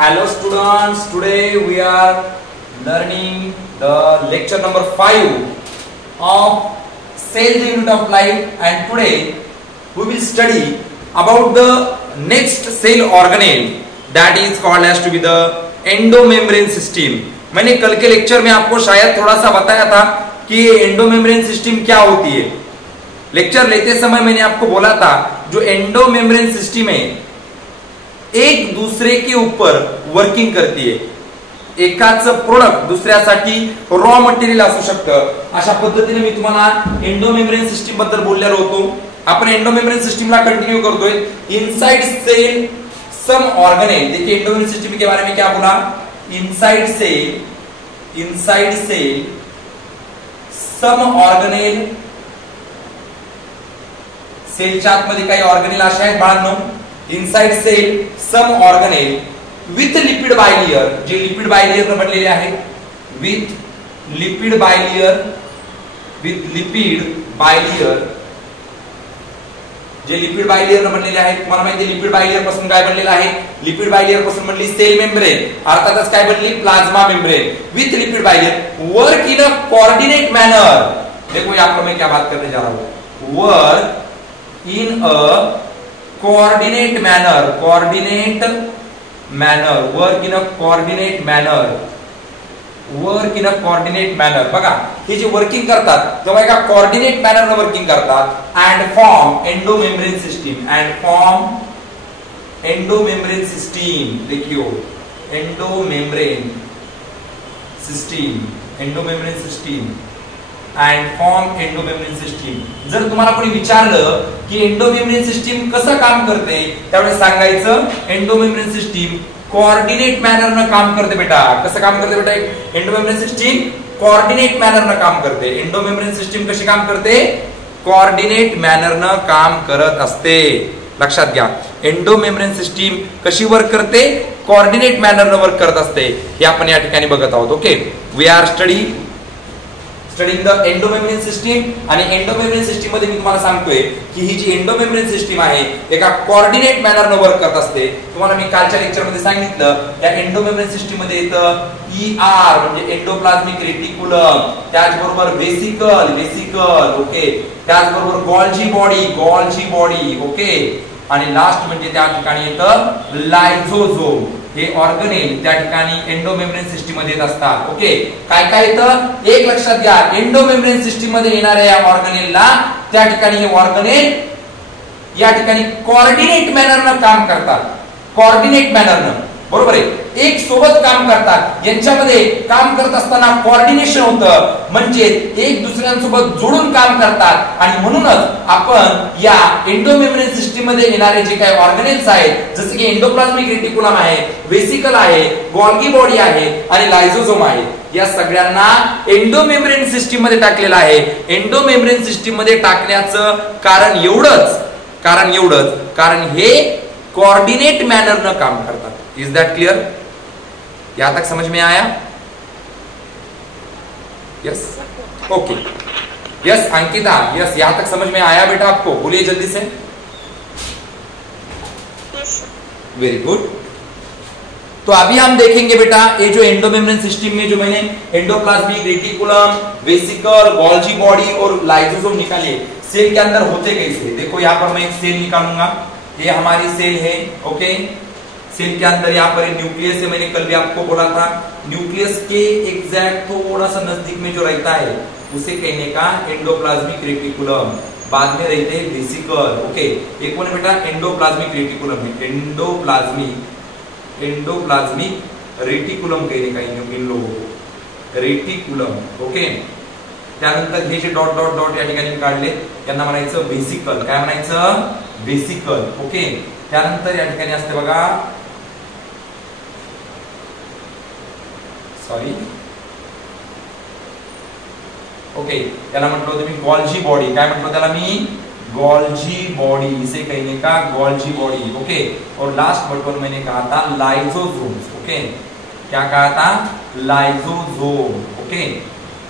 Hello students, today we are learning the lecture number 5 of cell the unit of life, and today we will study about the next cell organelle that is called as to be the endomembrane system. मैंने कल के lecture में आपको शायद थोड़ा सा बताया था कि ये एंडोमेम्ब्रेन सिस्टम क्या होती है। लेक्चर लेते समय मैंने आपको बोला था जो एंडोमेम्ब्रेन सिस्टम है एक दूसरे के ऊपर वर्किंग करती है, एकाचं प्रोडक्ट दुसऱ्यासाठी रॉ मटेरियल असू शकतं। अशा पद्धतीने मी तुम्हाला एंडोमेम्ब्रेन सिस्टम बद्दल बोललेलो होतो। आपण एंडोमेम्ब्रेन सिस्टमला कंटिन्यू करतोय। इनसाइड सेल सम ऑर्गेनेल, देखिए एंडोमेम्ब्रेन सिस्टम के बारे में क्या बोला, इनसाइड सेल सम ऑर्गेनेल, सेलच्या आतमध्ये काही ऑर्गेनेल असे आहेत बाळांनो, inside cell some organelle with lipid bilayer, जे लिपिड बायलेयर बनलेले आहेत, विथ लिपिड बायलेयर, जे लिपिड बायलेयर बनलेले आहेत। तुम्हाला माहिती आहे लिपिड बायलेयर पासून काय बनलेलं आहे, लिपिड बायलेयर पासून बनली सेल मेम्ब्रेन, अर्थातच काय बनली plasma membrane with lipid bilayer, work in a coordinate manner. देखो यहाँ पर मैं क्या बात करने जा रहा हूं, work in a coordinate manner, work in a coordinate manner. बघा हे जे वर्किंग करतात तेव्हा एका कोऑर्डिनेट मॅनर न वर्किंग करतात अँड फॉर्म एंडोमेम्ब्रेन सिस्टम, देखियो endomembrane system and form endomembrane system. जर तुम्हाला कोणी विचारलं की एंडोमेम्ब्रेन सिस्टम कसं काम करते, त्यावेळेस सांगायचं एंडोमेम्ब्रेन सिस्टम कोऑर्डिनेट मॅनर न काम करते बेटा। कसं काम करते बेटा, एंडोमेम्ब्रेन सिस्टम कोऑर्डिनेट मॅनर न काम करते। एंडोमेम्ब्रेन सिस्टम कशी काम करते, कोऑर्डिनेट मॅनर न काम करत असते। लक्षात घ्या, एंडोमेम्ब्रेन सिस्टम कशी वर्क करते, कोऑर्डिनेट मॅनर न वर्क करत असते। हे आपण या ठिकाणी बघत आहोत। Okay, we are studying the endomembrane system. आणि एंडोमेम्ब्रेन सिस्टम मध्ये मी तुम्हाला सांगतोय की ही जी एंडोमेम्ब्रेन सिस्टम आहे एका कोऑर्डिनेट मॅनर न वर्क करत असते। तुम्हाला मी कालच्या लेक्चर मध्ये सांगितलं त्या एंडोमेम्ब्रेन सिस्टम मध्ये येतं ER म्हणजे एंडोप्लाझ्मिक रेटिक्युलम, त्याचबरोबर वेसिकल, ओके, त्याचबरोबर गोल्जी बॉडी, ओके, आणि लास्ट म्हणजे त्या ठिकाणी येतं लायझोझोम। हे ऑर्गेनेल त्या ठिकाणी एंडोमेम्ब्रेन सिस्टम मध्ये येत असतात। ओके, काय काय येतं एक लक्षात घ्या, एंडोमेम्ब्रेन सिस्टम मध्ये येणाऱ्या या ऑर्गेनेलला त्या ठिकाणी हे ऑर्गेनेल या ठिकाणी कोऑर्डिनेट मॅनर न काम करतात, कोऑर्डिनेट मॅनर न, बरोबर आहे, एक सोबत काम करतात। यांच्यामध्ये काम करत असताना कोऑर्डिनेशन होतं, म्हणजे एक दुसऱ्यांसोबत जोडून काम करतात। आणि म्हणूनच आपण या एंडोमेम्ब्रेन सिस्टम मध्ये येणारे जे काही ऑर्गेनेल्स आहेत, जसे की एंडोप्लाझ्मिक रेटिक्युलम आहे, वेसिकल आहे, गोल्गी बॉडी आहे आणि लायझोझोम आहे, या सगळ्यांना एंडोमेम्ब्रेन सिस्टम मध्ये टाकलेलं आहे। एंडोमेम्ब्रेन सिस्टम मध्ये टाकण्याचं कारण एवढंच कारण हे कोऑर्डिनेट मैनर न काम करता। इज दैट क्लियर, यहां तक समझ में आया? Yes, okay, yes Ankita, yes, यहां तक समझ में आया बेटा आपको? बोलिए जल्दी से। Very good. तो अभी हम देखेंगे बेटा ये जो एंडोमेम्ब्रेन सिस्टम में जो मैंने endoplasmic reticulum, vesicle, Golgi body और लाइसोसोम निकाले, सेल के अंदर होते कैसे। देखो यहाँ पर मैं एक सेल निकालूंगा, ये हमारी सेल है। ओके, सेल के अंदर यहाँ पर न्यूक्लियस है, मैंने कल भी आपको बोला था, न्यूक्लियस के एग्जैक्ट थोड़ा सा नजदीक में जो रहता है उसे कहने का एंडोप्लाज्मिक रेटिकुलम, बाद में रहते हैं वेसिकल। ओके, एक कौन है बेटा, एंडोप्लाज्मिक रेटिकुलम है, एंडोप्लाज्मिक रेटिकुलम कहने का इन लोगों को, रेटिकुलम। ओके, त्यानंतर हे जे डॉट डॉट डॉट या ठिकाणी काढले यांना म्हणायचं वेसिकल। काय म्हणायचं, वेसिकल। ओके, त्यानंतर या ठिकाणी असते बघा, सॉरी, ओके, त्याला म्हटलं होतं मी गोल्जी बॉडी। काय म्हटलं त्याला मी, गोल्जी बॉडी, इसे कहने का गोल्जी बॉडी। ओके, और लास्ट वर्ड पर मैंने कहा था लाइसोसोम्स। ओके, क्या कहा था, लाइसोसोम। ओके,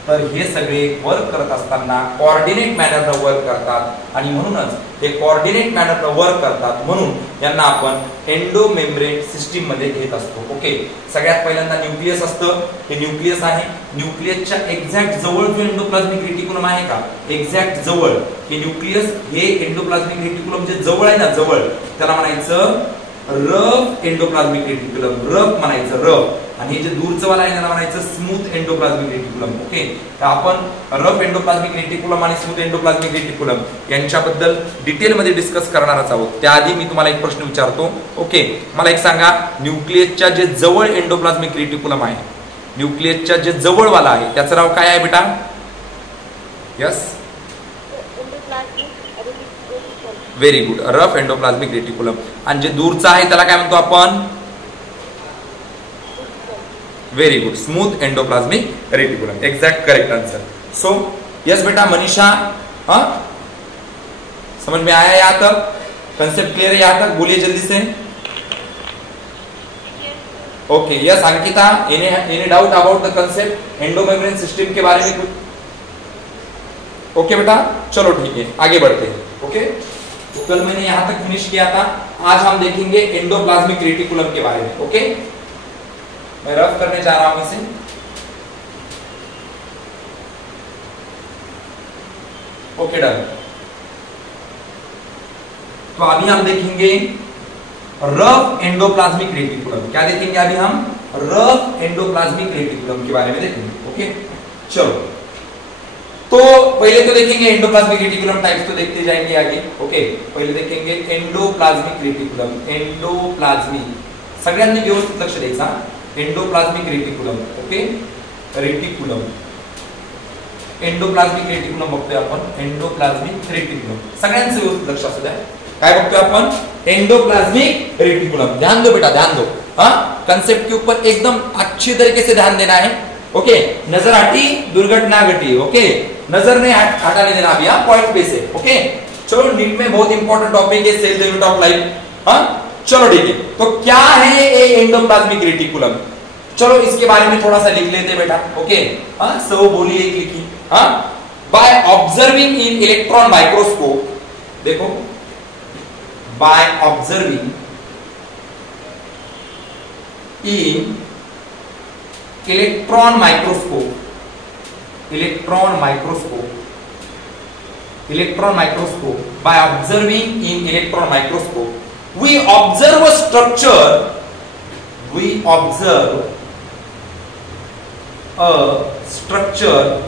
तर हे सगळे वर्क करत असताना कोऑर्डिनेट मॅनरनं वर्क करतात आणि म्हणूनच हे कोऑर्डिनेट मॅनरनं वर्क करतात, म्हणून यांना आपण एंडोमेम्ब्रेन सिस्टीम मध्ये घेत असतो. ओके, सगळ्यात पहिल्यांदा न्यूक्लियस असतं. हे न्यूक्लियस आहे. न्यूक्लियसच्या एक्झॅक्ट जवळ जो एंडोप्लाझ्मिक रेटिक्युलम आहे का, एक्झॅक्ट जवळ हे न्यूक्लियस, हे एंडोप्लाझ्मिक रेटिक्युलम जे जवळ आहे ना, जवळ, त्याला म्हणायचं रफ एंडोप्लाझ्मिक रेटिक्युलम, रफ म्हणायचं, रफ. आणि हे जे दूरचं वाला आहे त्याला म्हणायचं स्मूथ एंडोप्लाझ्मिक रेटिक्युलम. ओके, तर आपण रफ एंडोप्लाझ्मिक रेटिक्युलम आणि स्मूथ एंडोप्लाझ्मिक रेटिक्युलम यांच्याबद्दल डिटेल मध्ये डिस्कस करणारच आहोत. त्याआधी मी तुम्हाला एक प्रश्न विचारतो. ओके, मला एक सांगा, न्यूक्लियसच्या जे जवळ एंडोप्लाझ्मिक रेटिक्युलम आहे, न्यूक्लियसच्या जे जवळ वाला आहे त्याचं नाव काय आहे बेटा? Yes, very good, rough endoplasmic reticulum. आणि जे दूरचं आहे त्याला काय म्हणतो आपण? Very good, smooth endoplasmic reticulum. Exact correct answer. So yes बेटा मनीषा, हाँ समझ में आया यहाँ तक? कंसेप्ट क्लियर है यहाँ तक? बोलिए जल्दी से. Okay, yes Ankita, any doubt about the concept endomembrane system के बारे में कुछ? ओके बेटा, चलो ठीक है, आगे बढ़ते हैं. ओके, तो कल मैंने यहाँ तक फिनिश किया था. आज हम देखेंगे एंडोप्लाज्मिक रेटिकुलम के बारे में. ओके, मैं रफ करने जा रहा हूं इसे. Okay done. तो अभी हम देखेंगे रफ एंडोप्लाज्मिक रेटिकुलम. क्या देखेंगे अभी हम? रफ एंडोप्लाज्मिक रेटिकुलम के बारे में देखेंगे. ओके, चलो. तो पहले तो देखेंगे एंडोप्लाज्मिक रेटिकुलम टाइप्स, तो देखते जाएंगे आगे. ओके, पहले देखेंगे एंडोप्लाज्मिक रेटिकुलम. एंडोप्लाज्मिक सगळ्यांनी व्यवस्थित लक्ष द्यायचं. Endoplasmic reticulum. Okay, reticulum, endoplasmic reticulum बघतोय आपण. एंडोप्लाज्मिक रेटिकुलम सगळ्यांचं व्यवस्थित लक्ष असू द्या. काय बघतोय आपण? Endoplasmic reticulum. ध्यान दो बेटा, ध्यान दो. हाँ, कंसेप्ट के ऊपर एकदम अच्छी तरीके से ध्यान देना है. ओके, नजर हटी दुर्घटना घटी. ओके, नजर नहीं हटाने देना अभी, हाँ पॉइंट पे से. ओके, चलो नीट में बहुत इंपॉर्टेंट टॉपिक है cell the unit of life. हाँ चलो ठीक है. तो क्या है ये एंडोप्लाज्मिक रेटिकुलम? चलो इसके बारे में थोड़ा सा लिख लेते बेटा. ओके, हाँ सब बोलिए एक लिखी. हाँ, by observing in electron microscope, देखो by observing in electron microscope, electron microscope, electron microscope, by observing in electron microscope, we observe a structure, we observe a structure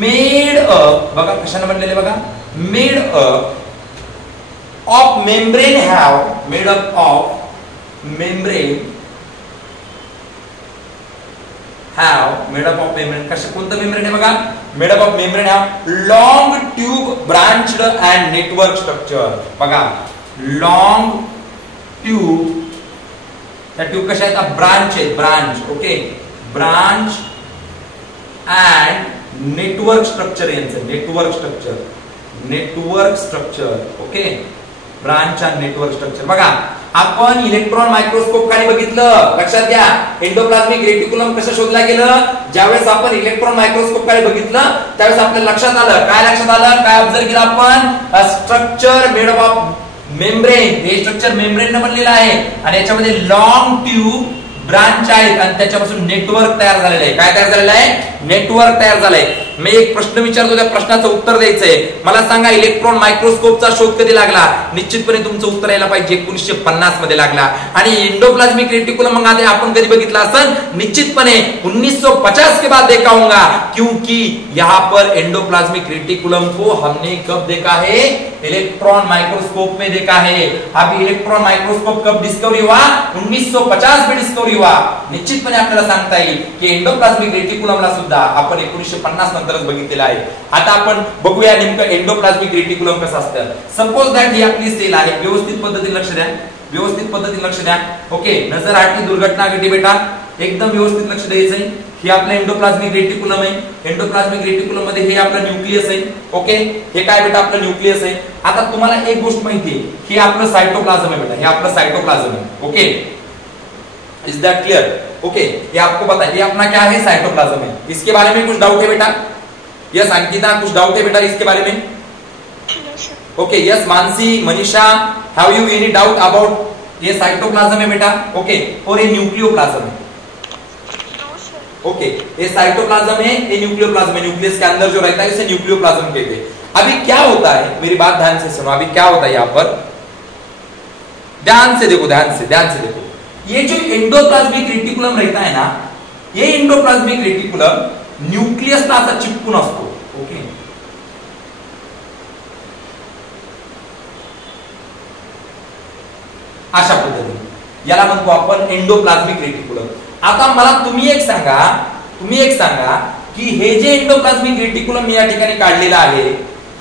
made up, बघा कशाने बनलेले बघा, made up of membrane, have made up of membrane, have made up of membrane. कशा कोणतं membrane आहे बघा, made up of membrane have long tube branched and network structure. बघा long tube, त्या ट्यूब कशा आहेत, ब्रांच आहेत, branch. Okay, branch and network structure यांचं, network structure, network structure. Okay, branch आणि नेटवर्क स्ट्रक्चर. बघा आपण इलेक्ट्रॉन मायक्रोस्कोप खाली बघितलं, लक्षात घ्या. एंडोप्लाज्मिक रेटिकुलम कसं शोधलं गेलं, ज्यावेळेस आपण इलेक्ट्रॉन मायक्रोस्कोप खाली बघितलं त्यावेळेस आपल्याला लक्षात आलं, काय लक्षात आलं, काय ऑब्झर्व केलं आपण, structure made up of membrane. हे स्ट्रक्चर मेम्ब्रेन ने बनलेलं आहे आणि याच्यामध्ये लॉंग ट्यूब ब्रांच आहेत आणि त्याच्यापासून नेटवर्क तयार झालेलं आहे. काय तयार झालेलं आहे, नेटवर्क तयार झालंय. मी एक प्रश्न विचारतो, त्या प्रश्नाचं उत्तर द्यायचंय. मला सांगा इलेक्ट्रॉन मायक्रोस्कोपचा शोध कधी लागला? निश्चितपणे तुमचं उत्तर यायला पाहिजे 1950 मध्ये लागला. आणि एंडोप्लाज्मिक रेटिकुलम मग आधी आपण कधी बघितला असेल, निश्चितपणे 1950 के बाद देखा होगा, क्योंकि यहाँ पर एंडोप्लाज्मिक रेटिकुलम को हमने कब देखा है, इलेक्ट्रॉन माइक्रोस्कोप में देखा है. अब इलेक्ट्रॉन माइक्रोस्कोप कब डिस्कवरी हुआ, 1950 में डिस्कवरी हुआ. निश्चितपणे आपल्याला सांगता येईल की एंडोप्लाज्मिक रेटिकुलमला सुद्धा आपण 1950 नंतरच बघितलेला आहे. आता आपण बघूया नेमकं एंडोप्लाज्मिक रेटिकुलम कसं असतं. सपोज दॅट ही आपली सेल आहे, व्यवस्थित पद्धतीने लक्ष द्या, व्यवस्थित पद्धतीने लक्ष द्या. ओके, नजर आटी दुर्घटना घटी बेटा, एकदम व्यवस्थित लक्ष द्यायचंय. हे आपलं एंडोप्लाज्मिक रेटिकुलम आहे. एंडोप्लाज्मिक रेटिकुलम मध्ये हे आपलं न्यूक्लियस आहे. ओके, हे काय बेटा आपलं न्यूक्लियस आहे. आता तुम्हाला एक गोष्ट माहिती आहे, हे आपलं सायटोप्लाझम आहे बेटा, हे आपलं सायटोप्लाझम आहे. Okay, is that clear? Okay, ये आपको पता है, ये अपना क्या है, साइटोप्लाज्म है। इसके बारे में कुछ डाउट है बेटा? यस अंकिता, कुछ डाउट है बेटा इसके बारे में? Okay, yes Mansi, Manisha, have you any doubt about ये साइटोप्लाज्म है बेटा? ओके, और ये न्यूक्लियोप्लाज्म है। ओके, ये साइटोप्लाज्म है, ये न्यूक्लियोप्लाज्म है। न्यूक्लियस के अंदर जो रहता है इसे न्यूक्लियोप्लाज्म कहते हैं। अभी क्या होता है, मेरी बात ध्यान से सुनो, अभी क्या होता है यहाँ पर, ध्यान से देखो, ध्यान से देखो। ये जो एंडोप्लाज्मिक रेटिकुलम रहता है ना, ये एंडोप्लाज्मिक रेटिकुलम न्यूक्लियसला असा चिपकून असतो। ओके, अशा पद्धतीने याला म्हणतो आपण एंडोप्लाज्मिक रेटिकुलम। आता मला तुम्ही एक सांगा की हे जे एंडोप्लाज्मिक रेटिकुलम मी या ठिकाणी काढलेलं आहे,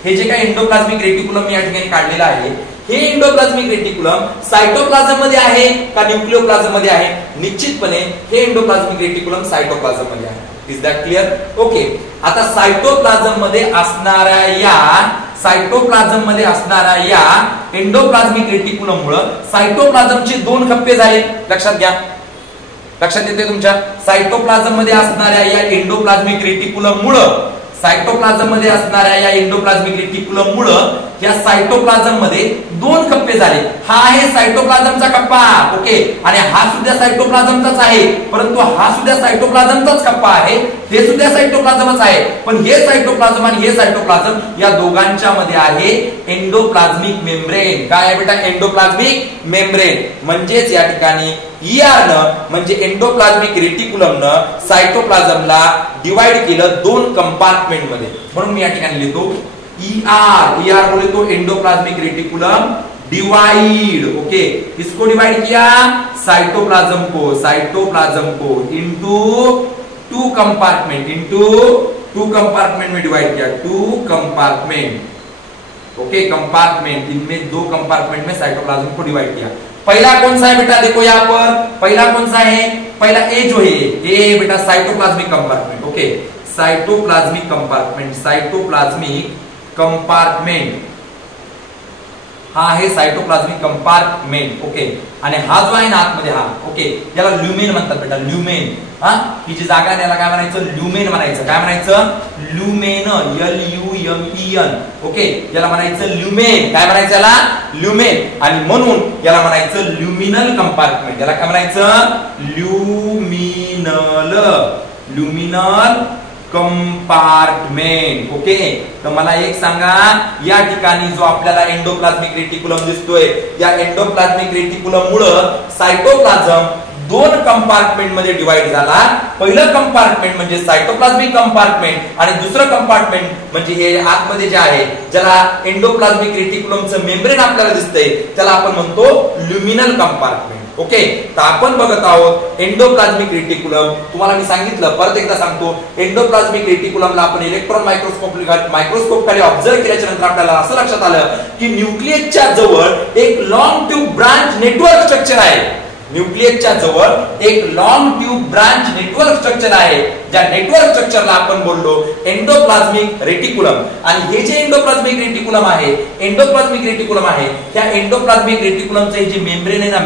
हे जे काही एंडोप्लाज्मिक रेटिकुलम मी या ठिकाणी काढलेलं आहे, हे एंडोप्लाज्मिक रेटिकुलम सायटोप्लाझम मध्ये आहे का न्यूक्लियोप्लाझम मध्ये आहे? निश्चितपणे हे एंडोप्लाज्मिक रेटिकुलम सायटोप्लाझम मध्ये आहे। Is that clear? ओके, आता सायटोप्लाझम मध्ये असणाऱ्या या एंडोप्लाज्मिक रेटिकुलम मुळे सायटोप्लाझमचे दोन कप्पे झाले। लक्षात घ्या, लक्षात येते तुमच्या? सायटोप्लाझम मध्ये असणाऱ्या या एंडोप्लाज्मिक रेटिकुलम मुळे सायटोप्लाझम मध्ये असणाऱ्या या एंडोप्लाज्मिक रेटिकुलम मुळे या सायटोप्लाझम मध्ये दोन कप्पे झाले। हा आहे सायटोप्लाझमचा कप्पा, ओके, आणि हा सुद्धा सायटोप्लाझमचाच आहे, परंतु हा सुद्धा सायटोप्लाझमचाच कप्पा आहे, हे सुद्धा सायटोप्लाझमच आहे, पण हे सायटोप्लाझम आणि हे सायटोप्लाझम या दोघांच्या मध्ये आहे एंडोप्लाज्मिक मेम्ब्रेन। काय आहे बेटा? Endoplasmic membrane. म्हणजेच या ठिकाणी ER न म्हणजे एंडोप्लाज्मिक रेटिकुलम न सायटोप्लाझमला डिवाइड केलं दोन कंपार्टमेंट मध्ये, म्हणून मी या ठिकाणी लिहितो ER बोले तो एंडोप्लाज्मिक रेटिकुलम डिवाइड। ओके, इसको डिवाइड किया साइटोप्लाज्म को इनटू टू कंपार्टमेंट में डिवाइड किया, टू कंपार्टमेंट। ओके, कंपार्टमेंट, इनमें दो कंपार्टमेंट में साइटोप्लाज्म को डिवाइड किया। पहला कौन सा है बेटा? देखो यहाँ पर पहला कौन सा है? पहला ए जो है ये बेटा cytoplasmic compartment. Okay, cytoplasmic compartment हा आहे साइटोप्लाज्मिक कंपार्टमेंट। ओके, आणि हा जो आहे ना आतमध्ये हा, ओके, याला ल्युमेन म्हणतात बेटा, ल्युमेन। हा, ही जी जागा आहे याला काय म्हणायचं? ल्युमेन म्हणायचं। काय म्हणायचं? Lumen, LUMEN। ओके, याला म्हणायचं ल्युमेन। काय म्हणायचं याला? ल्युमेन। आणि म्हणून याला म्हणायचं ल्युमिनल कंपार्टमेंट। याला काय म्हणायचं? Luminal compartment. ओके, तर मला एक सांगा, या ठिकाणी जो आपल्याला एंडोप्लाज्मिक रेटिकुलम दिसतोय, या एंडोप्लाज्मिक रेटिकुलम मुळे सायटोप्लाझम दोन कंपार्टमेंट मध्ये डिवाइड झाला। पहिलं कंपार्टमेंट म्हणजे सायटोप्लाज्मिक कंपार्टमेंट आणि दुसरं कंपार्टमेंट म्हणजे हे आतमध्ये जे आहे, ज्याला एंडोप्लाज्मिक रेटिकुलमचं मेम्ब्रेन आपल्याला दिसतंय, त्याला आपण म्हणतो ल्युमिनल कंपार्टमेंट। ओके, तर आपण बघत आहोत एंडोप्लाज्मिक रेटिकुलम। तुम्हाला मी सांगितलं, परत एकदा सांगतो, एंडोप्लाज्मिक रेटिकुलमला आपण इलेक्ट्रॉन मायक्रोस्कोप खाली ऑब्झर्व केल्याच्या नंतर आपल्याला असं लक्षात आलं की न्यूक्लियसच्या जवळ एक long tube branch network structure आहे। न्यूक्लियसच्या जवळ एक long tube branch network structure आहे, ज्या नेटवर्क स्ट्रक्चरला आपण बोललो एंडोप्लाज्मिक रेटिकुलम। आणि हे जे एंडोप्लाज्मिक रेटिकुलम आहे, त्या एंडोप्लाज्मिक रेटिकुलमचे जे मेम्ब्रेन आहे ना,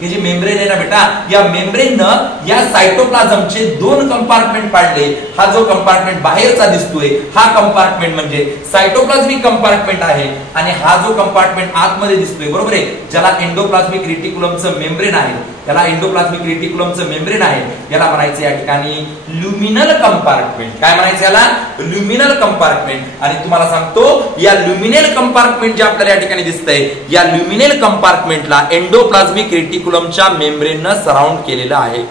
हे जे मेम्ब्रेन आहे ना बेटा, या मेम्ब्रेननं या सायटोप्लाझमचे दोन कंपार्टमेंट पाडले। हा जो कंपार्टमेंट बाहेरचा दिसतोय, हा कंपार्टमेंट म्हणजे सायटोप्लाज्मिक कंपार्टमेंट आहे, आणि हा जो कंपार्टमेंट आतमध्ये दिसतोय, बरोबर आहे, ज्याला एंडोप्लाज्मिक रेटिकुलमचं मेम्ब्रेन आहे, याला एंडोप्लाज्मिक रेटिकुलमचं मेम्ब्रेन आहे, याला म्हणायचं या ठिकाणी ल्युमिनल कंपार्टमेंट। काय म्हणायचं याला? Luminal compartment. आणि तुम्हाला सांगतो, या ल्युमिनल कंपार्टमेंट जे आपल्याला या ठिकाणी दिसतंय, या ल्युमिनल कंपार्टमेंटला एंडोप्लाज्मिक रेटिकुलमच्या मेम्ब्रेननं सराउंड केलेलं आहे।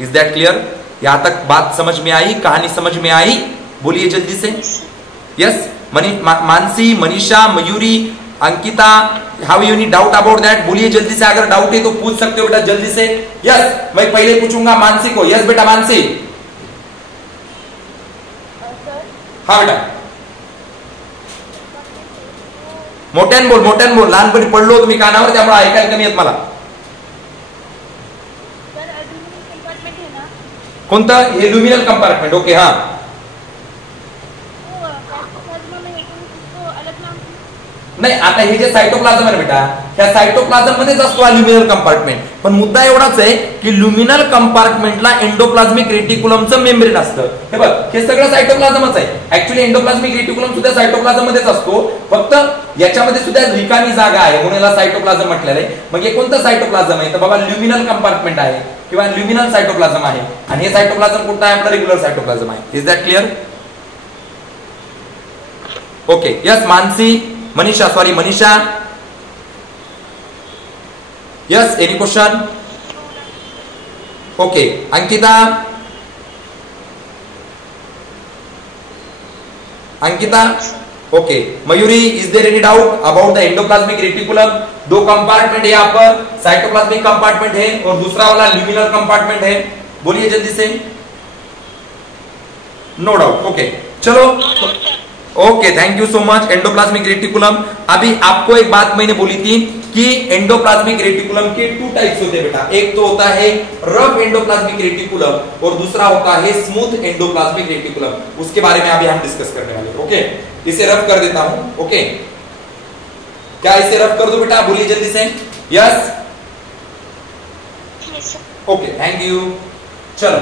Is that clear? यहां तक बात समझ में आई, कहानी समझ में आई? बोलिए जल्दी से। Yes, Mansi, Manisha, Mayuri, Ankita, how you any doubt about that? बोलिए जल्दी से, अगर डाउट है तो पूछ सकते हो बेटा जल्दी से। यस, मैं पहले पूछूंगा मानसी को। यस बेटा मानसी। हाँ बेटा, मोठ्यान बोल, लहानपणी पडलो तुम्ही कानावर, त्यामुळे ऐकायला कमी येत मला। कोणतं? हे ल्युमिनल कंपार्टमेंट। ओके, हा नाही, आता हे जे सायटोप्लाझम आहे बेटा, त्या सायटोप्लाझम मध्येच असतो हा ल्युमिनल कंपार्टमेंट. पण मुद्दा एवढाच आहे की ल्युमिनल कंपार्टमेंटला एंडोप्लाझ्मिक रेटिक्युलमचं मेम्ब्रेन असतं. हे बघ, हे सगळं सायटोप्लाझमच आहे. ऍक्च्युअली एंडोप्लाझ्मिक रेटिक्युलम सुद्धा सायटोप्लाझम मध्येच असतो, फक्त याच्यामध्ये सुद्धा रिकामी जागा आहे म्हणून याला सायटोप्लाझम म्हटलेलं आहे. मग हे कोणतं सायटोप्लाझम आहे तर बाबा ल्युमिनल कंपार्टमेंट आहे किंवा ल्युमिनल सायटोप्लाझम आहे. आणि हे सायटोप्लाझम कुठं आहे? आपलं रेग्युलर सायटोप्लाझम आहे. Is that clear? Okay, yes Mansi, Manisha, sorry Manisha, yes, any question? Okay, Ankita, Ankita, okay, Mayuri, is there any doubt about the endoplasmic reticulum? दो कंपार्टमेंट है यहाँ पर, साइटोप्लाज्मिक कंपार्टमेंट है और दूसरा वाला ल्यूमिनल कंपार्टमेंट है. बोलिए जल्दी से. No doubt. ओके, चलो, okay, thank you so much. Endoplasmic reticulum, अभी आपको एक बात मैंने बोली थी कि एंडोप्लाज्मिक रेटिकुलम के 2 टाइप्स होते हैं बेटा. एक तो होता है रफ एंडोप्लाज्मिक रेटिकुलम और दूसरा होता है स्मूथ एंडोप्लाज्मिक रेटिकुलम. उसके बारे में अभी हम डिस्कस करने वाले हैं. ओके, इसे रफ कर देता हूं. ओके, क्या इसे रफ कर दो बेटा? बोलिए जल्दी से. Yes, okay, thank you. चलो,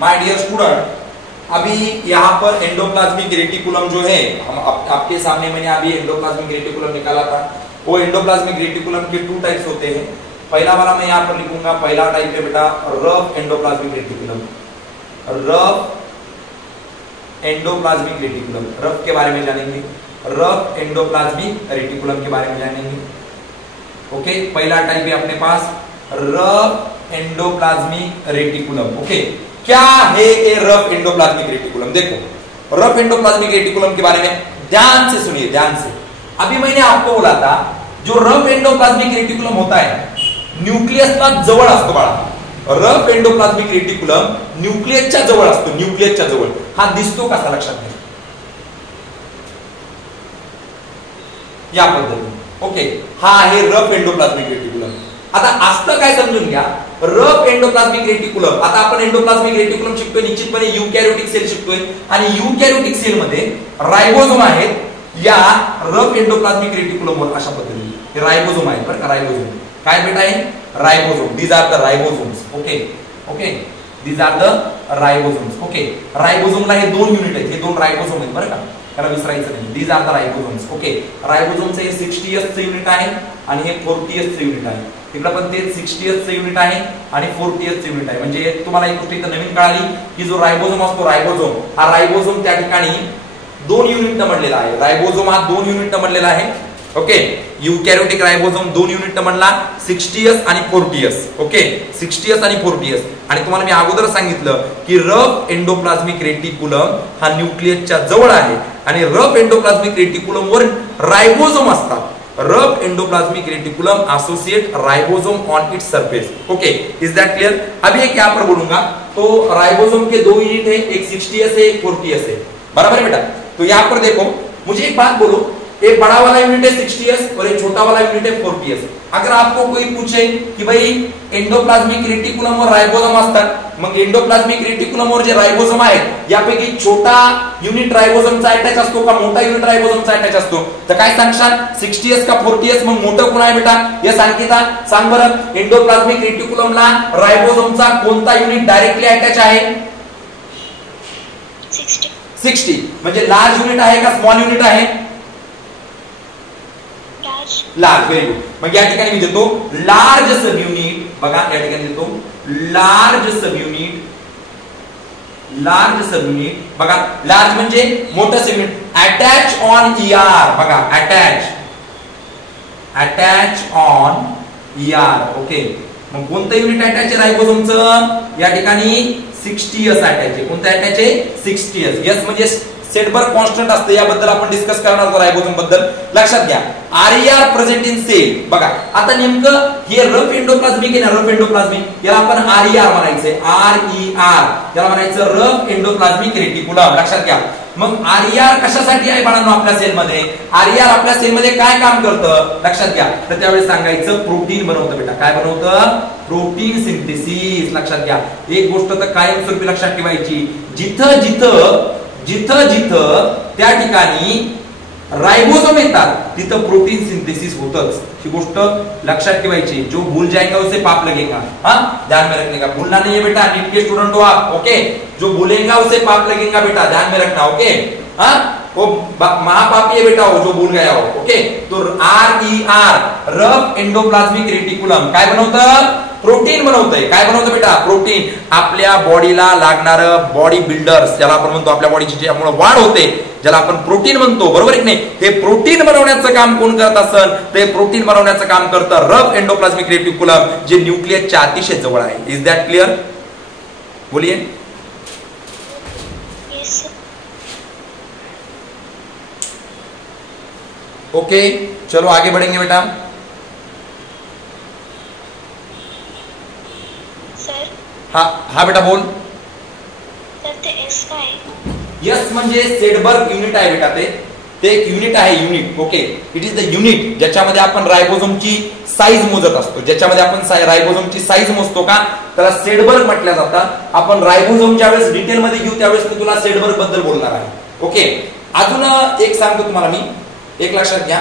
माय डियर स्टूडेंट, अभी यहाँ पर एंडोप्लाज्मिक रेटिकुलम जो है, हम आपके सामने मैंने अभी एंडोप्लाज्मिक रेटिकुलम निकाला था. वो एंडोप्लाज्मिक रेटिकुलम के 2 टाइप्स होते हैं. पहला वाला मैं यहाँ पर लिखूंगा, पहला टाइप है बेटा rough endoplasmic reticulum. Rough endoplasmic reticulum, rough के बारे में जानेंगे, रफ एंडोप्लाज्मिक रेटिकुलम के बारे में जानेंगे. ओके, पहला टाइप है अपने pass rough endoplasmic reticulum. Okay, क्या है ये रफ एंडोप्लाज्मिक रेटिकुलम? देखो, रफ एंडोप्लाज्मिक रेटिकुलम के बारे में ध्यान से सुनिए, ध्यान से. अभी मैंने आपको बोला था जो रफ एंडोप्लाज्मिक रेटिकुलम होता है न्यूक्लियसला जवळ असतो बाळा. रफ एंडोप्लाज्मिक रेटिकुलम न्यूक्लियसच्या जवळ असतो, न्यूक्लियसच्या जवळ. हा दिसतो कसा? लक्षात घ्या या पद्धतीने. ओके, हा आहे रफ एंडोप्लाज्मिक रेटिकुलम. आता असतं काय समजून घ्या, रफ एंडोप्लाज्मिक रेटिकुलम. आता आपण एंडोप्लाज्मिक रेटिकुलम शिकतोय निश्चितपणे यूकॅरियोटिक सेल शिकतोय आणि यूकॅरियोटिक सेल मध्ये रायबोझोम आहेत. या रफ एंडोप्लाज्मिक रेटिकुलम वर अशा पद्धतीने हे रायबोझोम आहेत बरं का. रायबोझोम काय बेटा आहे? Ribosome. These are the ribosomes. Okay, okay, these are the ribosomes. Okay, रायबोझोमला हे 2 युनिट आहेत, हे 2 रायबोझोम आहेत बरं का, त्याला विसरायचं नाही. These are the ribosomes. Okay, रायबोझोमचं हे 60S चं युनिट आहे आणि हे 40S चं युनिट आहे. तिकडे पण ते 60S चं युनिट आहे आणि 40S चं युनिट आहे. म्हणजे तुम्हाला एक गोष्ट इथं नवीन कळाली की जो रायबोझोम असतो, रायबोझोम हा रायबोझोम त्या ठिकाणी 2 युनिटनं बनलेला आहे. रायबोझोम हा 2 युनिटनं बनलेला आहे. ओके, यूकॅरियोटिक रायबोझोम 2 युनिटनं बनला, 60S आणि 40S. ओके, 60S आणि 40S. आणि तुम्हाला मी अगोदर सांगितलं की रफ एंडोप्लाज्मिक रेटिकुलम हा न्यूक्लियसच्या जवळ आहे आणि रफ एंडोप्लाज्मिक रेटिकुलम वर रायबोझोम असतात. Rough endoplasmic reticulum associate ribosome on its surface. Okay, is that clear? अभी एक यहाँ पर बोलूंगा तो राइबोसोम के 2 यूनिट है, एक 60S है, एक 40S है. बराबर है बेटा? तो यहाँ पर देखो, मुझे एक बात बोलो, एक बड़ा वाला यूनिट है 60S और एक छोटा वाला यूनिट है 40S. अगर आपको कोई पूछे कि भाई एंडोप्लाज्मिक रेटिकुलम और राइबोसोम असतात, मग एंडोप्लाज्मिक रेटिकुलम और जे राइबोसोम आहेत यापैकी छोटा युनिट राइबोसोमचा अटॅच असतो का मोठा युनिट राइबोसोमचा अटॅच असतो? तर काय सांगशाल, 60S का 40S? मग मोठं कोण आहे बेटा? या सांगिता सांग बरं. एंडोप्लाज्मिक रेटिकुलमला राइबोसोमचा कोणता युनिट डायरेक्टली अटॅच आहे? 60. म्हणजे लार्ज युनिट आहे का स्मॉल युनिट आहे? लार्ज. Very good. मग या ठिकाणी मी देतो लार्ज सब युनिट. बघा या ठिकाणी देतो large sub unit. Large sub unit बघा, लार्ज म्हणजे मोठं sub unit. Attach on ER. बघा अटॅच ऑन ER. ओके, मग कोणतं युनिट अटॅच आहे राइबोसोमचं? या ठिकाणी 60S अटॅच आहे. कोणतं अटॅच आहे? 60S. यस म्हणजे सेटबर्ग कॉन्स्टंट असतं, याबद्दल आपण डिस्कस करणार आहोत राइबोसोम बद्दल. लक्षात घ्या, RER प्रेझेंट इन सेल. बघा आता नेमकं हे रफ एंडोप्लाज्मिक आहे ना, रफ एंडोप्लाज्मिक याला आपण RER म्हणायचंय. RER याला म्हणायचं रफ एंडोप्लाज्मिक रेटिकुलम. लक्षात घ्या, मग आरईआर कशासाठी आहे बाळांनो आपल्या सेलमध्ये? आरईआर आपल्या सेलमध्ये काय काम करतं लक्षात घ्या. तर त्यावेळेस सांगायचं प्रोटीन बनवतं बेटा. काय बनवतं? Protein synthesis. लक्षात घ्या, एक गोष्ट तर कायमस्वरूपी लक्षात ठेवायची, जिथं जिथं जिथं जिथं त्या ठिकाणी राइबोसोम येतात तिथं प्रोटीन सिंथेसिस होतच. ही गोष्ट लक्षात ठेवायची. जो भूल जाएगा उसे पाप लगेगा. हाँ, ध्यान में रखने का, भूलना नहीं है बेटा. नीट के स्टूडेंट हो आप. ओके, जो भूलेगा उसे पाप लगेगा बेटा, ध्यान में रखना. ओके, हाँ, वो महापापी है बेटा वो जो भूल गया हो. ओके, तो RER रफ एंडोप्लाझ्मिक रेटिकुलम काय बनवतं? प्रोटीन बनवतंय. काय बनवतं बेटा? प्रोटीन. आपल्या बॉडीला लागणारं बॉडी बिल्डर्स ज्याला आपण म्हणतो, आपल्या बॉडीची ज्यामुळे वाढ होते ज्याला आपण प्रोटीन म्हणतो, बरोबर आहे की नाही? हे प्रोटीन बनवण्याचं काम कोण करत असेल? ते प्रोटीन बनवण्याचं काम करतं रफ एंडोप्लाझ्मिक रेटिकुलम, जे न्यूक्लियसच्या अतिशय जवळ आहे. Is that clear? बोलिए. ओके, चलो आगे बढ़ेंगे बेटा. सर. हा बेटा बोल. सर ते एस काय? यस म्हणजे सेडबर्ग युनिट आहे बेटा. ते एक युनिट आहे, unit. Okay, it is the unit ज्याच्यामध्ये आपण रायबोसोमची साईज मोजत असतो. ज्याच्यामध्ये आपण रायबोसोमची साईज मोजतो का, त्याला सेडबर्ग म्हटलं जातं. आपण रायबोसोम ज्यावेळेस डिटेल मध्ये घेऊ त्यावेळेस मी तुला सेडबर्ग बद्दल बोलणार आहे. ओके, अजून एक सांगतो तुम्हाला मी, एक लक्षात घ्या.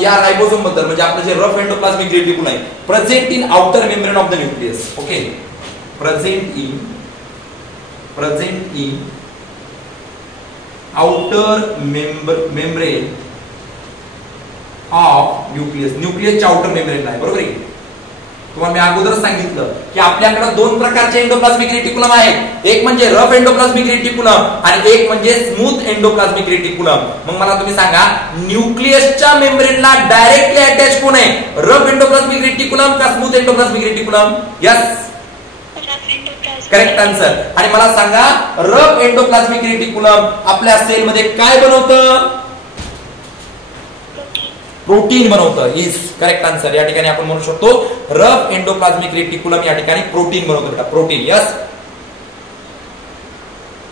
या राइबोसोम बद्दल म्हणजे आपलं जे रफ एंडोप्लाझ्मिक रेटिकुलम आहे, present in outer membrane of the nucleus. Okay, present in outer membrane of nucleus. न्यूक्लियसच्या आउटर मेम्ब्रेन आहे, बरोबर आहे. तुम्हाला मी अगोदरच सांगितलं की आपल्याकडे दोन प्रकारचे एंडोप्लाझ्मिक रेटिकुलम आहेत. एक म्हणजे रफ एंडोप्लाझ्मिक रेटिकुलम आणि एक म्हणजे स्मूथ एंडोप्लाझ्मिक रेटिकुलम. मग मला तुम्ही सांगा, न्यूक्लियसच्या मेम्ब्रेनला डायरेक्टली अटॅच कोण आहे? रफ एंडोप्लाझ्मिक रेटिकुलम का smooth endoplasmic reticulum? Yes, correct answer. आणि मला सांगा, रफ एंडोप्लाझ्मिक रेटिकुलम आपल्या सेलमध्ये काय बनवतं? प्रोटीन बनवतं. Is correct answer. या ठिकाणी आपण म्हणू शकतो रफ एंडोप्लाझ्मिक रेटिकुलम या ठिकाणी प्रोटीन बनवतो बेटा, प्रोटीन. Yes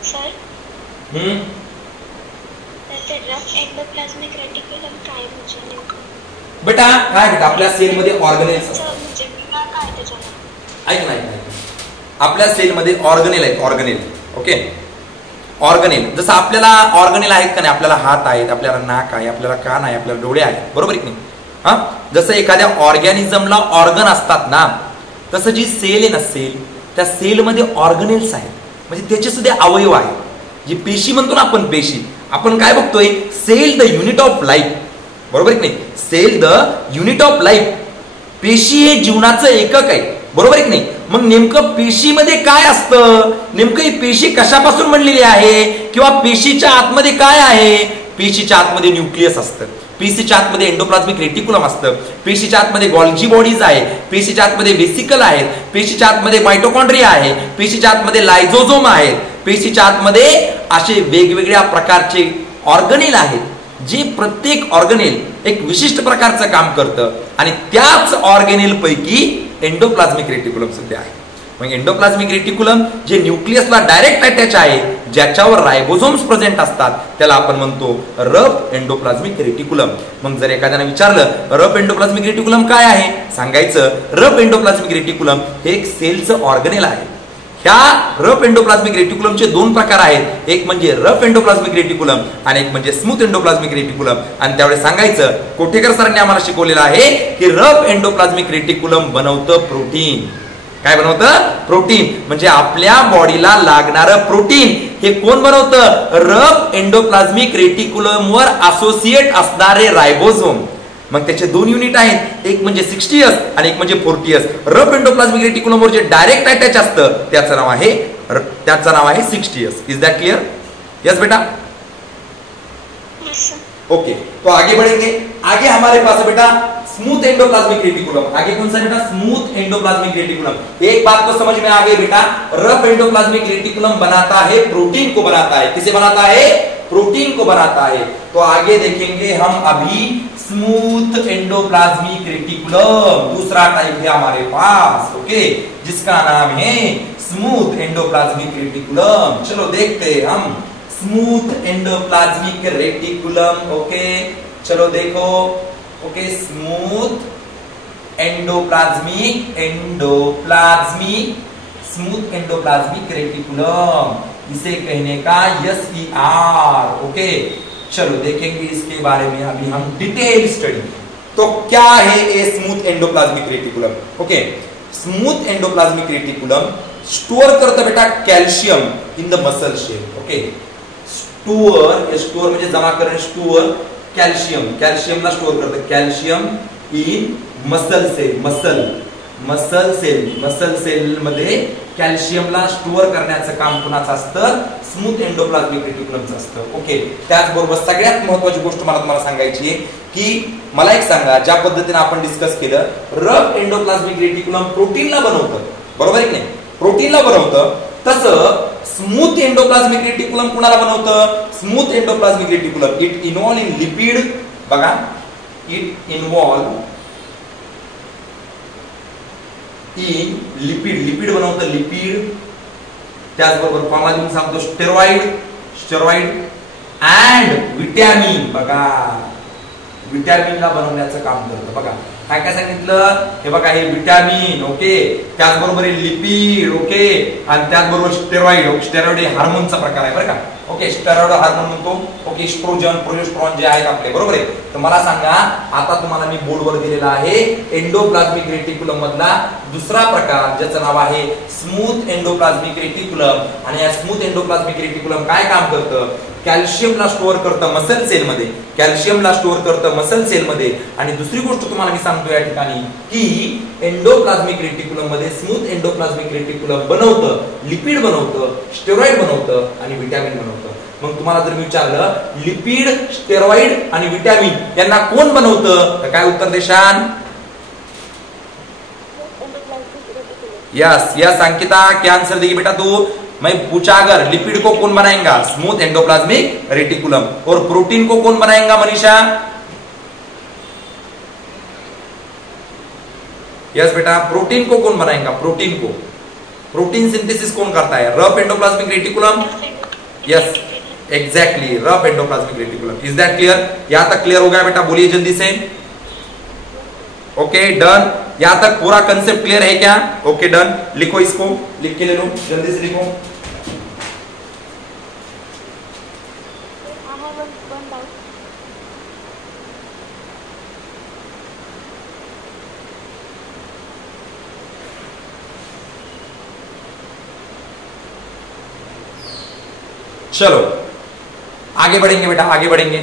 sir. ते रफ एंडोप्लाझ्मिक रेटिकुलम काय म्हणजे? बेटा काय बेटा, आपल्या सेलमध्ये ऑर्गनेल्स असतात. म्हणजे काय त्याच्यामध्ये? ऐक ना, आपल्या सेलमध्ये ऑर्गनेल आहेत. ऑर्गनेल. Okay, organelle. जसं आपल्याला ऑर्गनेल आहेत का नाही, आपल्याला हात आहेत, आपल्याला नाक आहे, आपल्याला कान आहे, आपल्याला डोळे आहेत, बरोबर की नाही? हा, जसं एखाद्या ऑर्गॅनिझमला ऑर्गन असतात ना, तसं जी सेल आहे ना, सेल, त्या सेलमध्ये ऑर्गनेल्स आहेत. म्हणजे त्याचे सुद्धा अवयव आहेत. जी पेशी म्हणतो ना आपण, पेशी, आपण काय बघतोय? Cell the unit of life, बरोबर की नाही? Cell the unit of life. पेशी हे जीवनाचं एकक आहे, बरोबर की नाही? मग नेमकं पेशीमध्ये काय असतं? नेमकं ही पेशी कशापासून बनलेली आहे, किंवा पेशीच्या आतमध्ये काय आहे? पेशीच्या आतमध्ये न्यूक्लियस असतं, पेशीच्या आतमध्ये एंडोप्लाझ्मिक रेटिकुलम असतं, पेशीच्या आतमध्ये गॉल्जी बॉडीज आहे, पेशीच्या आतमध्ये वेसिकल आहेत, पेशीच्या आतमध्ये मायटोकॉन्ड्रिया आहे, पेशीच्या आतमध्ये लायझोझोम आहेत, पेशीच्या आतमध्ये असे वेगवेगळ्या प्रकारचे ऑर्गनेल आहेत, जे प्रत्येक ऑर्गनेल एक विशिष्ट प्रकारचं काम करतं. आणि त्याच ऑर्गनेल पैकी एंडोप्लाझ्मिक रेटिकुलम सुद्धा आहे. मग एंडोप्लाझ्मिक रेटिकुलम जे न्यूक्लियसला डायरेक्ट अटॅच आहे, ज्याच्यावर रायबोसोम्स प्रेझेंट असतात, त्याला आपण म्हणतो रफ एंडोप्लाझ्मिक रेटिकुलम. मग जर एखाद्याने विचारलं रफ एंडोप्लाझ्मिक रेटिकुलम काय आहे, सांगायचं रफ एंडोप्लाझ्मिक रेटिकुलम हे एक सेलचं ऑर्गनेल आहे. ह्या रफ एंडोप्लाझ्मिक रेटिकुलमचे दोन प्रकार आहेत. एक म्हणजे रफ एंडोप्लाझ्मिक रेटिकुलम आणि एक म्हणजे स्मूथ एंडोप्लाझ्मिक रेटिकुलम. आणि त्यावेळेस सांगायचं, कोठेकर सरांनी आम्हाला शिकवलेलं आहे की रफ एंडोप्लाझ्मिक रेटिकुलम बनवतं प्रोटीन. काय बनवतं? प्रोटीन. म्हणजे आपल्या बॉडीला लागणारं प्रोटीन हे कोण बनवतं? रफ एंडोप्लाझ्मिक रेटिकुलमवर असोसिएट असणारे रायबोसोम. मग त्याचे दोन युनिट आहेत, एक म्हणजे 60S आणि एक म्हणजे 40S. रफ एंडोप्लाझ्मिक रेटिकुलमवर जे डायरेक्ट अटॅच असतं त्याचं नाव आहे 60S. Is that clear? Yes बेटा. ओके, तो आगे बढ़ेंगे. आगे हमारे पास बेटा स्मूथ एंडोप्लाज्मिक रेटिकुलम. आगे कौन सा बेटा? Smooth endoplasmic reticulum. एक बात तो समझ में आ गई बेटा, रफ एंडोप्लाज्मिक रेटिकुलम बनाता है प्रोटीन को बनाता है. किसे बनाता है? प्रोटीन को बनाता है. तो आगे देखेंगे हम अभी स्मूथ एंडोप्लाज्मिक रेटिकुलम. दूसरा टाइप है हमारे पास, ओके, जिसका नाम है स्मूथ एंडोप्लाज्मिक रेटिकुलम. चलो देखते हैं हम स्मूथ एंडोप्लाज्मिक रेटिकुलम। ओके, चलो देखो। Okay, smooth endoplasmic smooth endoplasmic reticulum, इसे कहने का SER। ओके, चलो देखेंगे इसके बारे में अभी हम डिटेल स्टडी। तो क्या है ये smooth endoplasmic reticulum? Okay, smooth endoplasmic reticulum store करता बेटा calcium in the muscle cell. Okay, store म्हणजे जमा करणे, स्टोर कॅल्शियमला स्टोर करतं, कॅल्शियम इन मसल सेल मध्ये कॅल्शियमला स्टोअर करण्याचं काम कुणाचं असतं? स्मूथ एंडोप्लाज्मिक रेटिकुलमचं असतं। ओके, त्याचबरोबर सगळ्यात महत्त्वाची गोष्ट मला तुम्हाला सांगायची आहे की मला एक सांगा, ज्या पद्धतीने आपण डिस्कस केलं, रफ एंडोप्लाज्मिक रेटिकुलम प्रोटीनला बनवतं, बरोबर आहे की नाही? प्रोटीनला बनवतं, तसं स्मूथ एंडोप्लाज्मिक रेटिकुलम कुणाला बनवतं? Smooth endoplasmic reticulum it involve in lipid, बघा, इट इन्व्हॉल्व इन लिपिड बनवतं, लिपिड, त्याचबरोबर फॉर्मला देऊन सांगतो स्टेरॉइड अँड विटॅमिन, बघा, विटॅमिनला बनवण्याचं काम करतं। बघा काय काय सांगितलं, हे बघा, हे विटॅमिन, ओके, त्याचबरोबर लिपिड, ओके, आणि त्याचबरोबर स्टेरॉइड हे हार्मोनचा प्रकार आहे बरं का। ओके, स्टेरॉइड हार्मोन म्हणतो, ओके, इस्ट्रोजन, प्रोजेस्टेरॉन जे आहेत आपले, बरोबर आहे? तर मला सांगा, आता तुम्हाला मी बोर्डवर दिलेला आहे एंडोप्लाज्मिक रेटिकुलम मधला दुसरा प्रकार, ज्याचं नाव आहे स्मूथ एंडोप्लाज्मिक रेटिकुलम। आणि या स्मूथ एंडोप्लाज्मिक रेटिकुलम काय काम करतं? कॅल्शियमला स्टोअर करतं मसल सेलमध्ये, आणि दुसरी गोष्ट तुम्हाला मी सांगतो या ठिकाणी की एंडोप्लाज्मिक रेटिकुलम मध्ये स्मूथ एंडोप्लाज्मिक रेटिकुलम बनवतं, लिपिड बनवतं, स्टेरॉइड बनवतं आणि विटॅमिन बनवतं। मग तुम्हाला जर मी विचारलं लिपिड, स्टेरॉइड आणि विटॅमिन यांना कोण बनवतं, तर काय उत्तर देशान? यस अंकिता, क्या आंसर देगी बेटा तू? मैं पूछा अगर लिपिड को कौन बनाएगा? Smooth endoplasmic reticulum. और प्रोटीन को कौन बनाएगा मनीषा? यस बेटा, प्रोटीन को कौन बनाएगा? प्रोटीन सिंथेसिस कौन करता है? Rough endoplasmic reticulum. Yes exactly, rough endoplasmic reticulum. Is that clear? यहां तक क्लियर हो गया बेटा? बोलिए जल्दी से। Okay, done. यहां तक पूरा कंसेप्ट क्लियर है क्या? Okay, done. लिखो, इसको लिख के ले लो, जल्दी से लिखो। चलो आगे बढ़ेंगे बेटा, आगे बढ़ेंगे।